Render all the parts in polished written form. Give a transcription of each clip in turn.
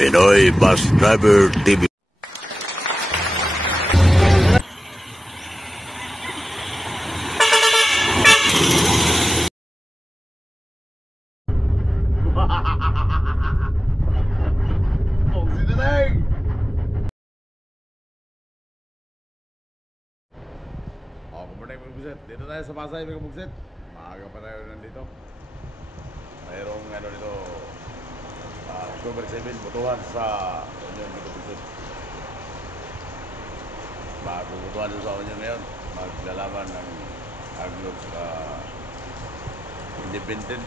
Pinoy Bus Driver TV. Dito tayo sa Pasay, mga kabugsit. Maaga pa tayo nandito. Mayroong ano dito, October 7, butuhan sa Union, mga kabugsit. Magbubutuhan sa Union ngayon. Maglalaban ng Aglog Independent.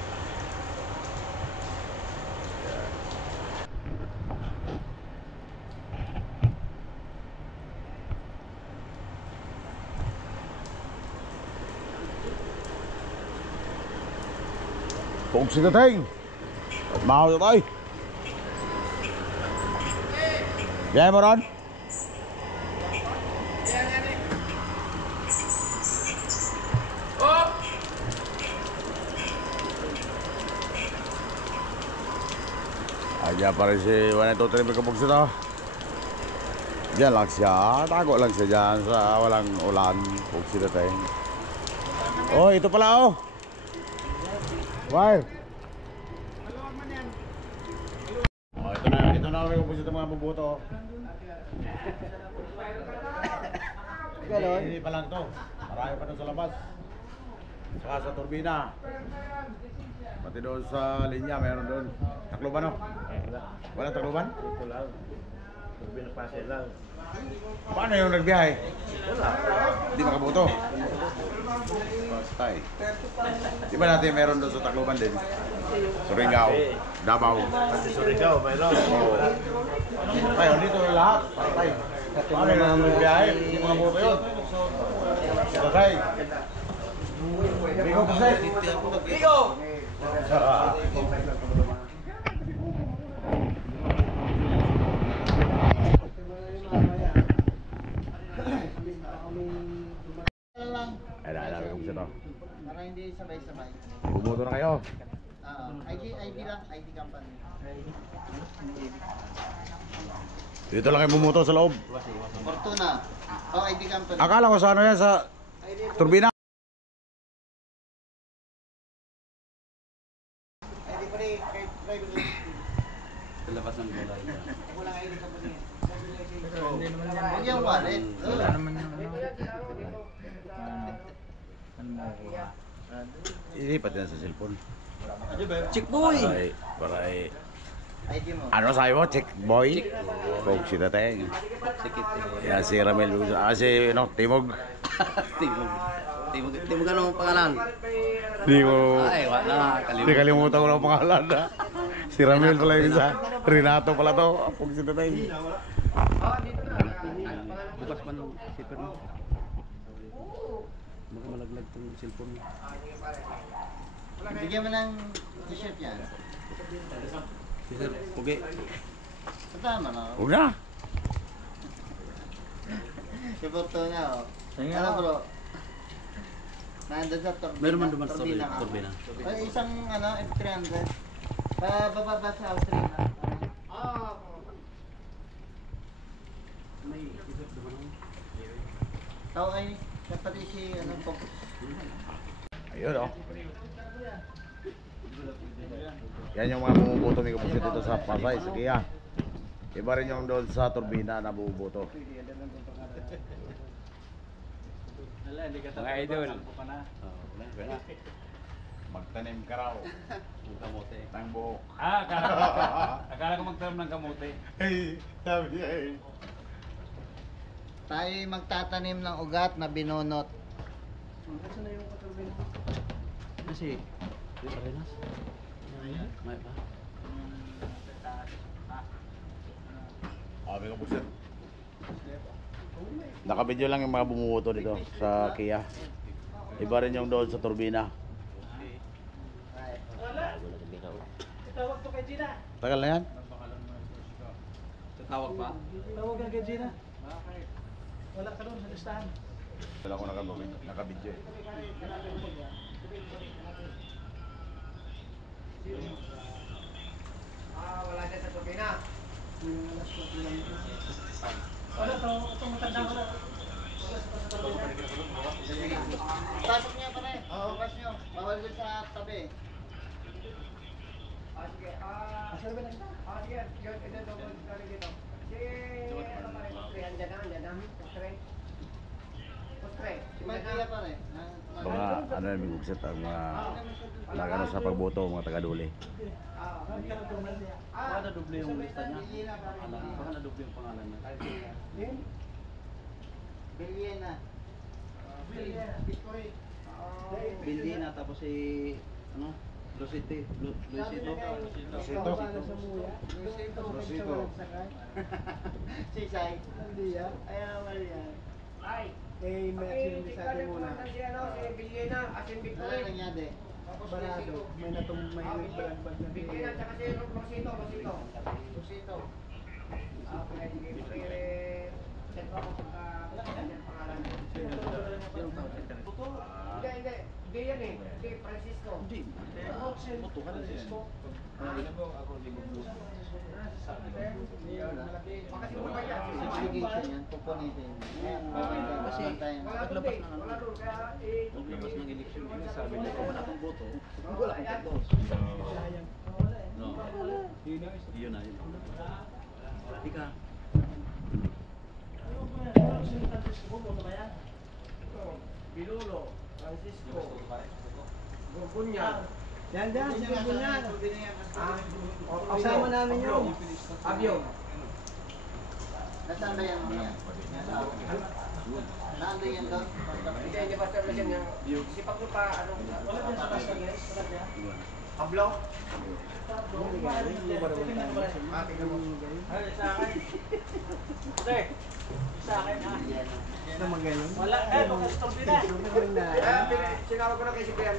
Kung sinating mahal na tayo. Gaya mo ron? Ayan pa rin si 1, 2, 3 magkabugsit oh. Diyan lang siya. Tago lang siya dyan sa walang ulan. Kung sinating. Oh, ito pala oh. Why? Oh, ito na kami kung mga bubuto. Hindi pa lang to. Marami pa doon sa labas. Saka sa turbina. Pati doon sa linya, mayroon doon. Takluban o? Wala takluban? Ito lang. Turbina pa sila. Paano yung nagbiyahe? Wala. Hindi makabuto. Bastay. Di ba natin meron doon sa Tacloban din? Surigao, Davao. Pati Surigao, mayroon. Ayun, dito na lahat. Patay. Paano yung nagbiyahe? Hindi makabuto yun. Patay. Bigo po sa'yo. Bigo! Ay, naalala ko siya to. Para hindi sabay-sabay. Bumuto na kayo. ID lang, ID company. Dito lang kayo bumuto sa loob. Fortuna. Oh, ID company. Akala ko sa ano yan, sa turbina. ID pa rin, kahit driver lang. Labas ng bola niya. Walang ID company. Huwag yung wallet. Wala naman yung Ilipat yan sa cellphone. Chick boy! Para ID mo. ano sabi mo? Check boy? Kung si Tateng. Yan si Ramel. Si no, Timog. Timog ano ang pangalan? Di ko... Ay, wala. Di kalimutan ko lang ang pangalan na. Si Ramel pala yung isa. Renato pala to. Kung si Tateng. Bukas man ang zipper mo. Baka malaglag tong cellphone mo. Bigyan mo ng t-shirt yan. Sir, pugi. Tama na. Huwag na. Si Fortuna, oh. Ano bro? Nandun sa turbina. Meron man duman sa turbina. Ay, isang ano, F300. Bababa sa Australia. May isip duman. Tao ay, pati si ano, focus. Ayun o. Yan yung mga bumubuto ni Kapusyo dito sa Pasay, sa Kia. Iba rin yung doon sa turbina na bumubuto. Mga idol. Magtanim ka raw. Ang kamote. Ng buhok. Akala ko magtanim ng kamote. Hey, sabi niya eh. Tayo magtatanim ng ugat na binunot. Kasi, di pa rin nas. May pa. Sabi Kapusyo. Nakabidyo lang yung mga bumubuto dito sa Kia. Iba rin yung doon sa turbina. Tawag to kay Gina. Tagal na yan? Tatawag pa? Tawag ka kay Gina. Wala ka doon sa listahan. Wala ko nakabidyo eh. Wala dyan sa turbina. Pasok niya pare. Oo, pasok niyo. Bawal dun sa tabi. Sige, sige, yun, ito, double dito. Si, ano pare, postre, andyan na, postre. Postre, Si Magdila pare. Mga ano yung bigugsit ang mga nagano sa pagboto mga taga-Duli. Baka na-double yung lista niya. Baka na-double yung pangalan niya. Biliena. Bindina, tapos si, ano? Lucito. Rosito. Rosito. Sisay. Hindi yan. Ayaw naman yan. Ay, may sinabi muna. Si Biliena, asin Wala Victory. nangyari. Barado, may balagbag na Biliena, tsaka si Rosito. Rosito. Okay, sige, check ko kung pangalan mo. Hindi. Hindi yan eh. Hindi, Francisco. Hindi. Boto ka na Cisco. Makasimula yan. Obligation yan. Pupunitin. Kasi paglabas ng ano, Wala doon, kaya paglabas ng eleksyon, sabi niya, kung wala kang boto, wala kang tapos. No. Yun na, yun. Ika. Bilulo, Francisco, Gurgunyan. Yan, si Gurgunyan. Kasama namin yun. Abyo. Nasaan ba yan mga yan? Nandun yan doon? Hindi ba sabi siya niya? Sipak mo pa, ano? Ablo? Wala, makastop din Sinawag ko na kay si Brian.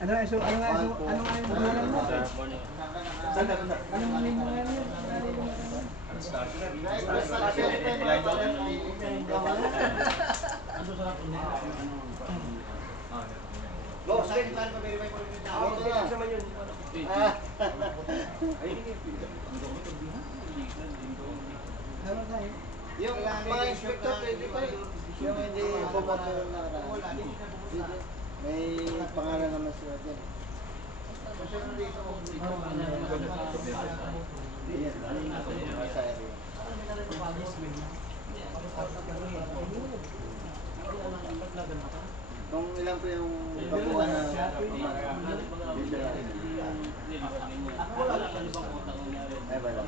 Ano nga yung pangalan mo? Ano nga yung pangalan mo? Go, sakit tayo pa-verify ko yung tao. Hindi naman yun. Yung mga inspector pwede pa eh. Yung hindi bumoto yung nakaraan. May pangalan naman sila dyan. Sa area. Kung ilan po yung kapuha na ay wala.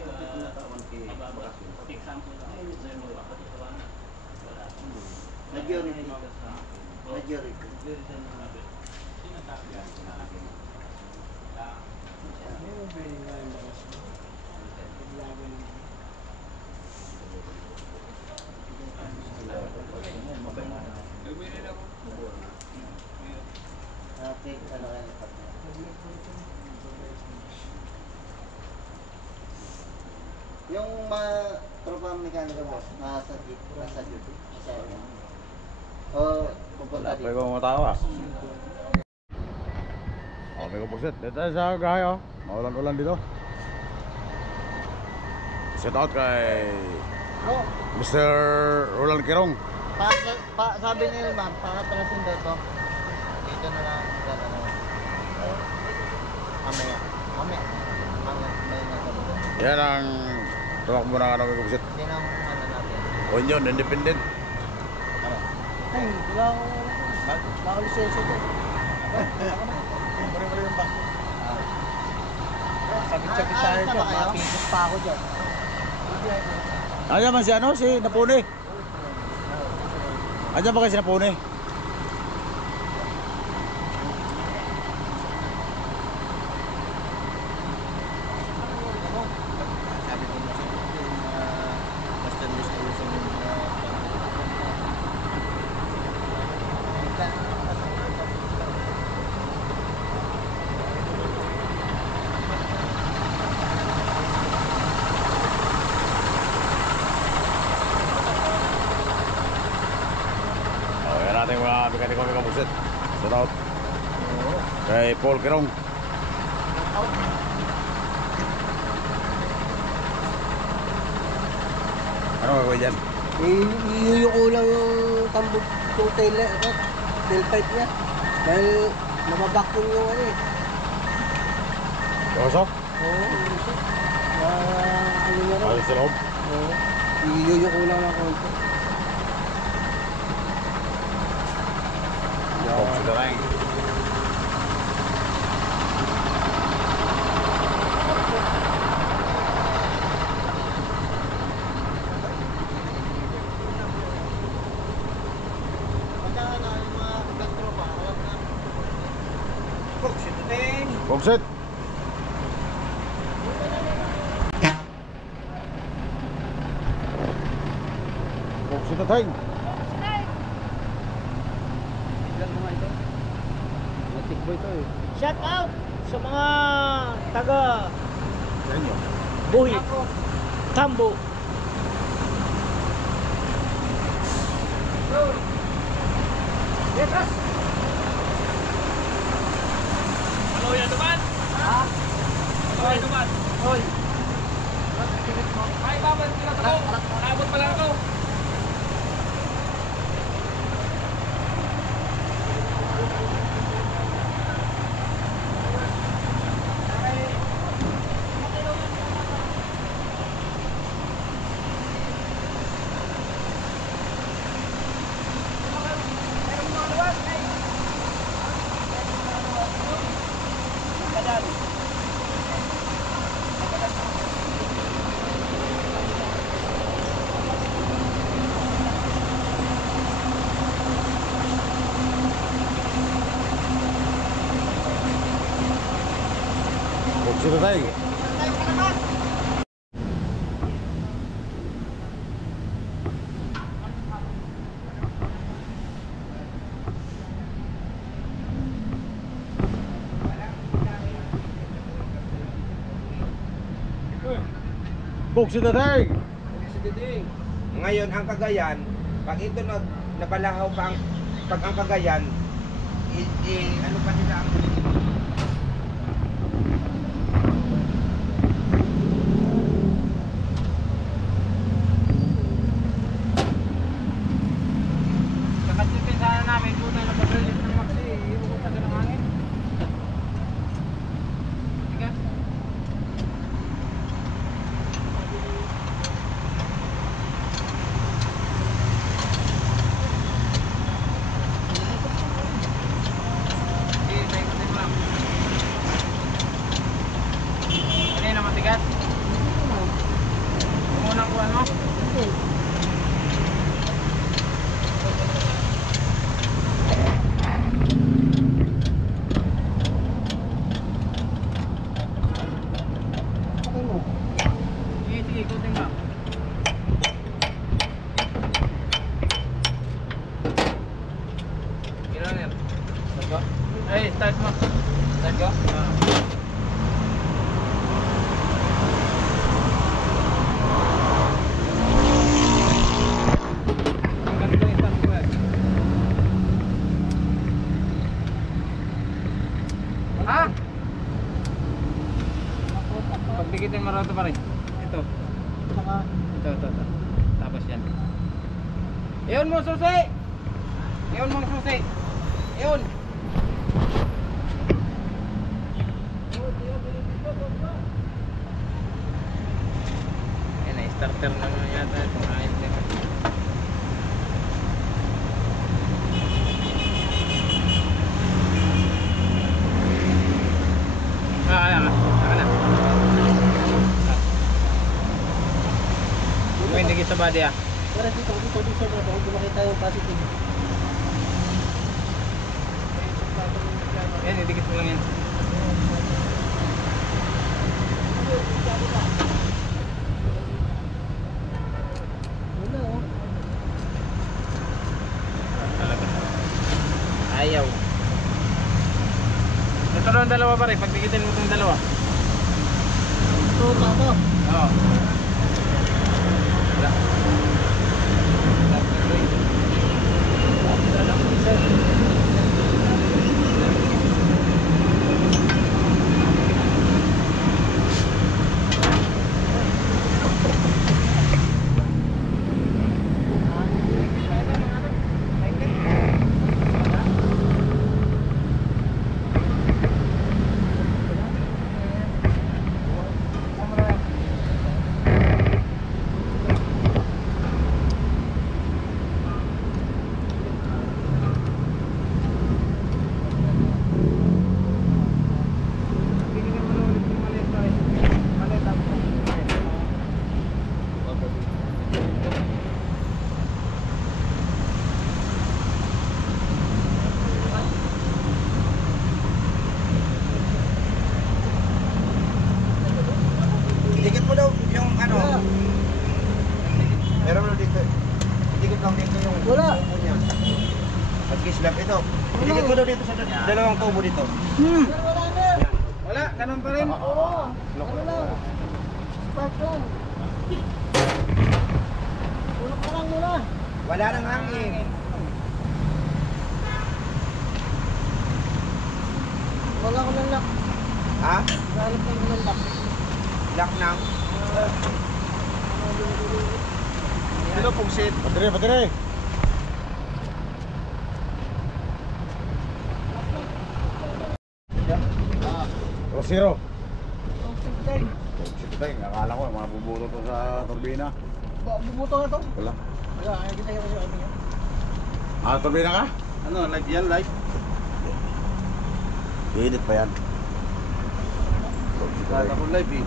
Majority. Okay, ano kaya dapat? Yung mga tropa mekaniko boss, nasa duty, nasa area. O, pupunta Wala pa dito. yung mga tao ah. Oh, may kupusit. Dito tayo sa gahay oh. Maulan-ulan dito. Shout out kay Mr. Roland Kirong. Sabi ni ma'am, pakatrasin daw to. Dito na lang. Mamaya. Yan ang tuwak mo na ano may kupusit. Yan ang ano natin. Union, independent. Ay, wala akong lisensya ko. Sabit-sabit tayo Ayos na dyan, ba kayo? mapipit pa ako dyan. Andiyan man si ano, si Napune. Andiyan ba kayo si Napune? Sabi ko na yung basta distribution yung Oh, yan natin mga mekaniko may kupusit. Shout out kay Paul Kirong. Ano gagawin dyan? Iyuyuko lang yung tambog yung tailpipe niya. Dahil nababacuum yung ano eh. Yosok? Oo, iyusok. Ano na rin. Ayos sa loob. Oo. Iyuyuko lang ng konti. Box ito rin. Box it. Box ito tayo. Shout out sa mga taga Yan yun. Buhi, Tambo. Ano yan naman? Ha? Ano yan naman? Hoy. Ay, babad sila ako. Abot pala ako. Box ito tayo. Box ito tayo. Ngayon ang Cagayan, pag ito nabalahaw pa pag ang Cagayan, ano pa nila ang Nakatipin sana namin kung na napag-release ng Maxi, iugot na ng hangin. Sige. Sige, paikutin mo lang. Ano yun ang matigas? Kumunang kuhan mo? Sige, sige, ikutin mo. Ilan yan? Start ko? Ay, start mo. Start ko? Ang ganito yung start ko yan. Ah! Pagdikitin mo rito pa rin. Ito. Ito. Tapos yan. Iyon mo susi! Iyon mo susi! Iyon! Yan ay starter na naman yata. Itong ayos na. Ayan na. May hindi sa body ah. Pero dito sa baba, kung makita yung positive. Yan, idikit mo lang yan. Wala oh. Talaga. Ayaw. Ito lang dalawa pa rin. Pagdikitin mo itong dalawa. Ito, tama. Oo. Wala. mo daw dito sa dalawang tubo dito. Wala, ganun pa rin. Ano lang? Spark lang. Ulok ka lang muna. Wala nang hangin. Wala ko ng lock. Ha? Wala ko ng lock. Lock na. Sino pong set? Bateri, bateri. Rosero. Siteng, akala ko mga bubuto to sa turbina. Bumuto na to? Wala. Wala, nakikita ko sa ano yan. Ah, turbina ka? Ano, live yan, live? Edit pa yan. Kala ko live eh.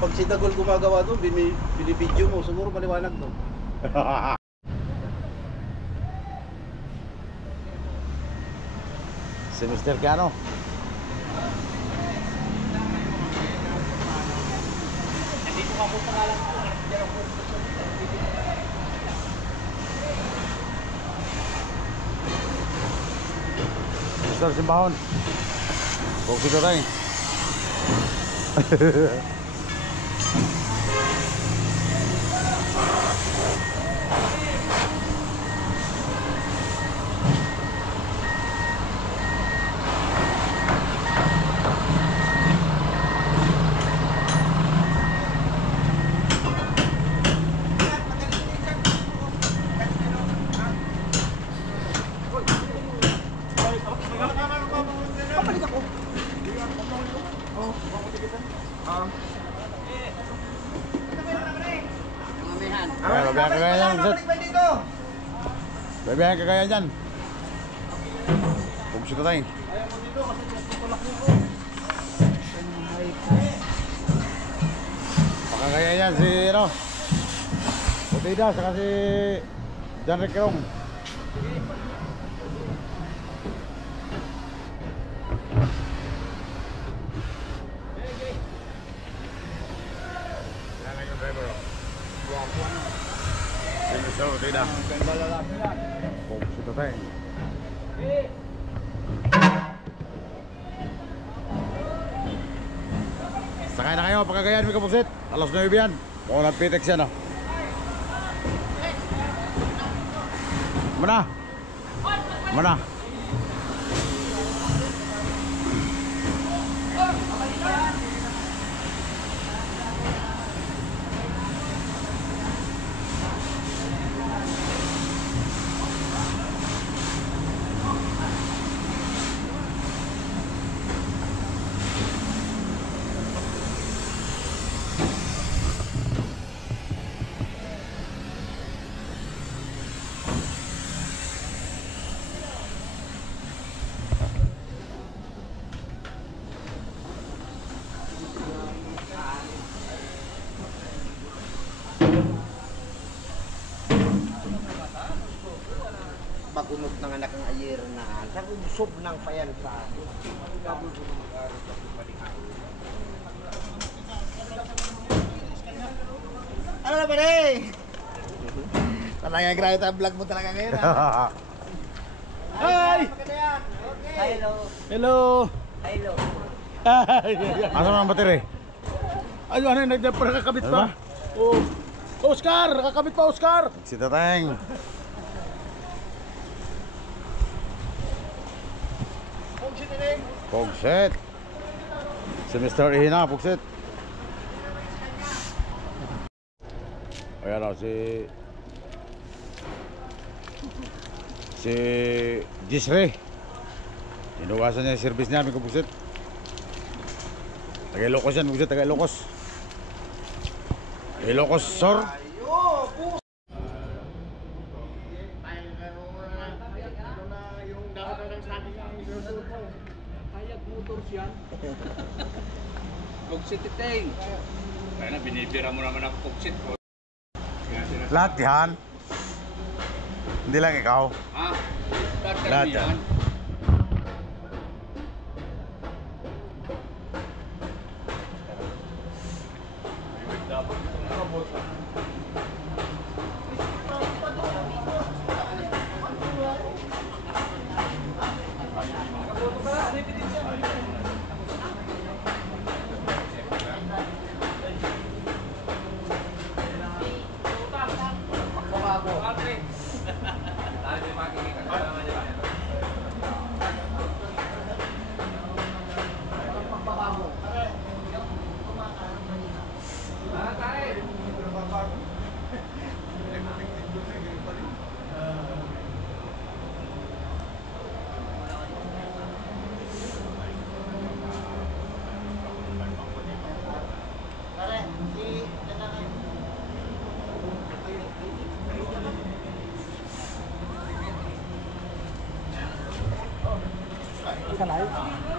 Pag si Dagol gumagawa doon, binibidyo mo, siguro maliwanag doon. Si Mr. Cano. Mr. Simbahon. Kung sito tayo. Ayan, babayan ka kaya dyan, Mr. Babayan ka kaya dyan. Kung sito tayo. Pakagaya yan si ano Putida saka si John Recrong. Sino siya Putida? Kung sito tayo. Sakay na kayo, pagkagayan may kapuksit. Alas 9 yan. Mukhang nag-pitex yan, oh. Mana? Mana? Magunot ng anak ng ayer na nagubsob ng payansa. Ano na ba rin? Talaga grabe tayo vlog mo talaga ngayon. Hi! Hello. Hello! Hello. Asa naman ang bateri? Ano, nakakabit Ano pa? ba? Oh. Oscar! Nakakabit pa, Oscar! Sito tayong. Pugsit. Si Mr. Ihina, pugsit. Ayan o, si Gisre. Tinugasan niya yung service niya, may pugsit. Taga-Ilocos yan, pugsit, taga-Ilocos. Ilocos, sir. Pugsit iting. Kaya na, binibira mo naman ako pugsit ko. Lahat yan. Hindi lang ikaw. Ha? Lahat yan.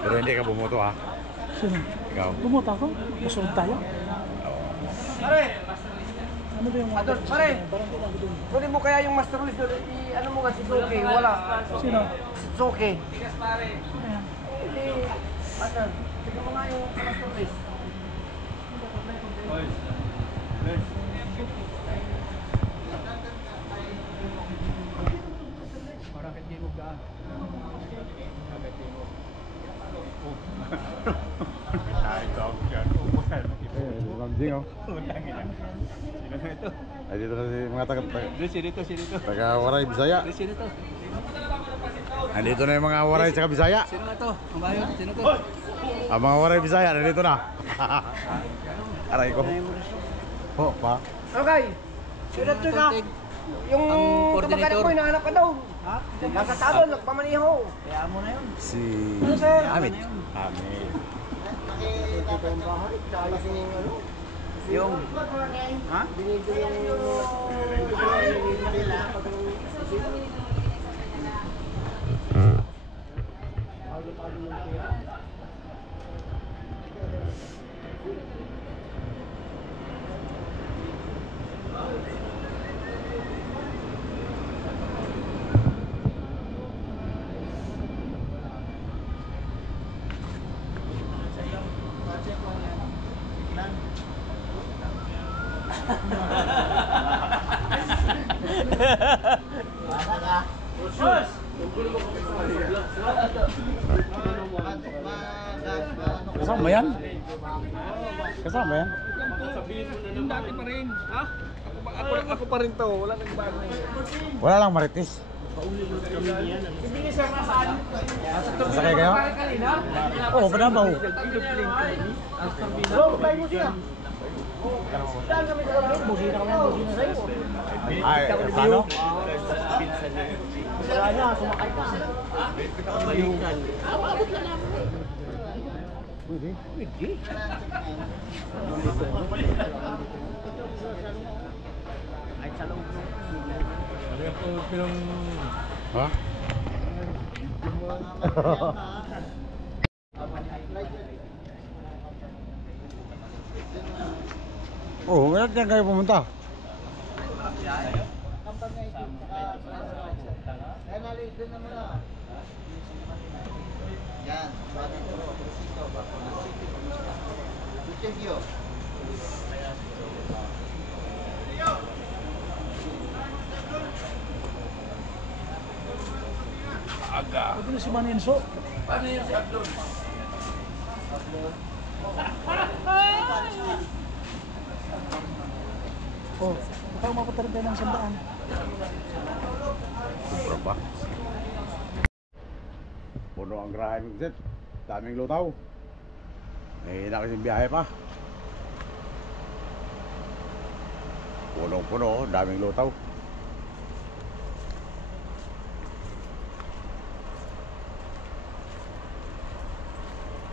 Pero hindi ka bumoto ha. Sino? Ikaw. Bumoto ako? Masunod tayo? Pare! Ano ba yung mga... Adol, pare! Parang hindi lang dito. Kunin mo kaya yung master list doon. Ano mo nga si Suki? Wala. Sino? Si Suki. Ano yan? Hindi. Ano? Tignan mo nga yung master list. Parang hindi mo gaan. Lamjing oh. Ay dito na si mga taga Waray Bisaya. Nandito na yung mga Waray sa Bisaya. Sino nga to? Ang bayan? Sino to? Ang mga Waray Bisaya nandito na. Aray ko. Oh, pa. Okay. Sino to ka? Yung kamag-anak mo, hinahanap ka daw. Ha? Nasa talo, nagpamaniho. Kaya mo na yun. Si sir? Amit. Amit. Nakita yung bahay, ayos yung ano. Yung... Ha? Binigyo yung... Kasama yan? Kasama yan? Yung dati pa rin. Ha? Ako pa rin to. Wala nagbago. Wala lang marites. Sakay kayo? Oo, padabaw. Busina kami ng busina sa'yo. Ay, paano? Wala niya, sumakay ka. Mayukan. Pwede. Ay, sa loob mo. Ha? Oh, ngayon yan kayo pumunta. Yan. Interview. Pwede na si Maninso. Oh, baka umabot rin tayo ng 100. Sobra pa. Puno ang garahe ng set. Daming lutaw. May nakasing biyahe pa. Punong-puno, daming lutaw.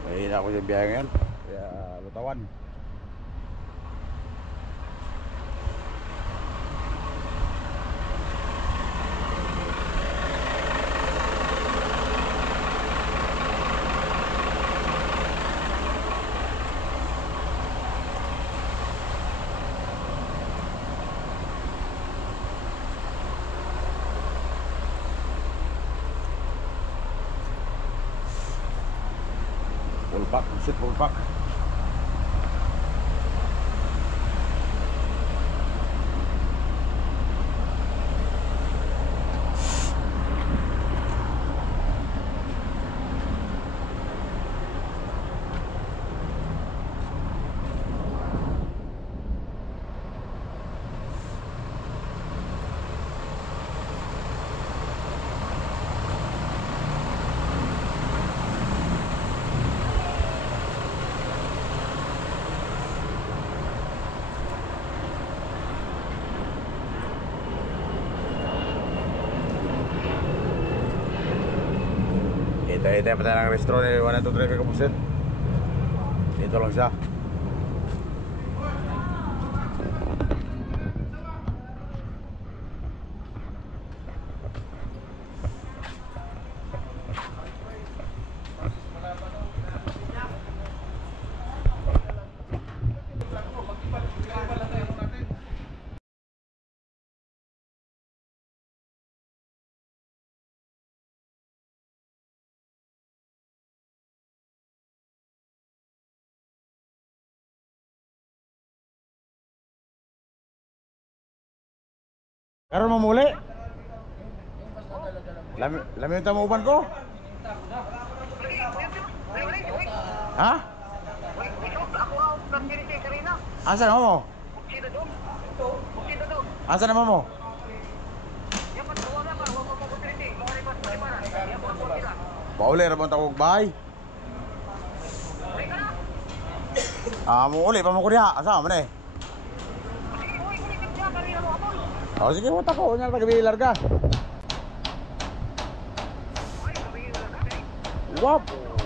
May ako sa biyahe ngayon. Kaya lutawan. Full pack, shit full pack. Hintay-hintay pa tayo ng restaurant eh, 1 2 3 kapusit. Dito lang siya. Karon mo muli. Lami yung tamuban ko. Ha? Asa na mo? Asa na mo? Pauli ra mo tawag bahay. Mo uli pa mo ko diha. Asa man eh? Sige, wata ko nya taga larga.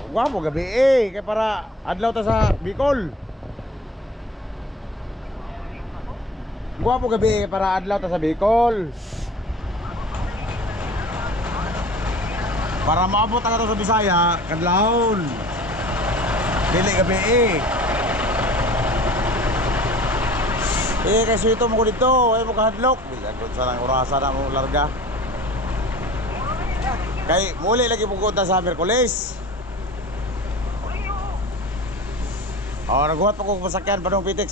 Guwapo gabi kay para adlaw ta sa Bicol. Guwapo gabi para adlaw ta sa Bicol. Para maabot ka to sa Bisaya, kadlawon. Dili gabi kasi ito mo ko dito, ay mo kahadlok. Bisan sa lang orasa na mo larga. Kay muli lagi pupunta sa Miyerkules. Naguhat pa ko masakyan pa nung Pitex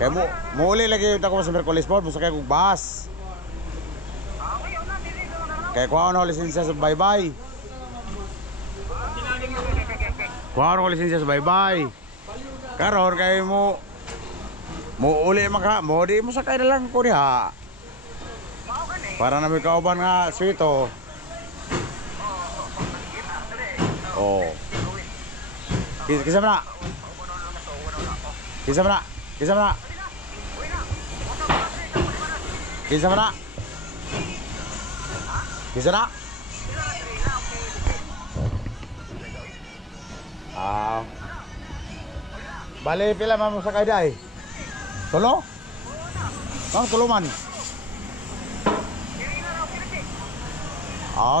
Kay muli lagi ako sa Miyerkules po, masakyan kong bus. Kay kuha ko lisensya sa bye-bye. Kuha ko lisensya sa bye-bye. Karon kay mo uli mo di mo sakay na lang ko diha. Para na may kauban nga swito. Kisa mo na. Kisa mo na. Kisa mo na. Kisa mo na. Kisa na. Bali pila man mo sakay day. Tulo? Bang tulo man.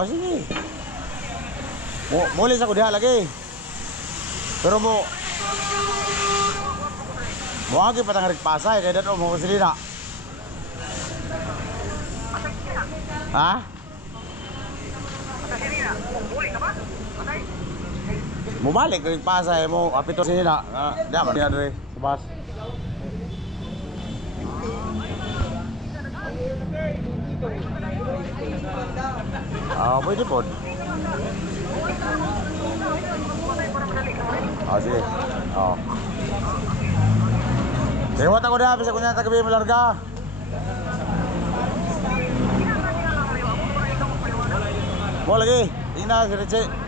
Sige. Muli sa kudiha lagi. Pero mo agi pa tangarik pasay kay dato mo kasilina. Ha? Mo balik kay pasay mo apito sinina. Diya man dire sa bus. Pwede po. Sige. Sewat ako dah, bisa kunya tagabi melarga. Mau lagi, ina si Rece.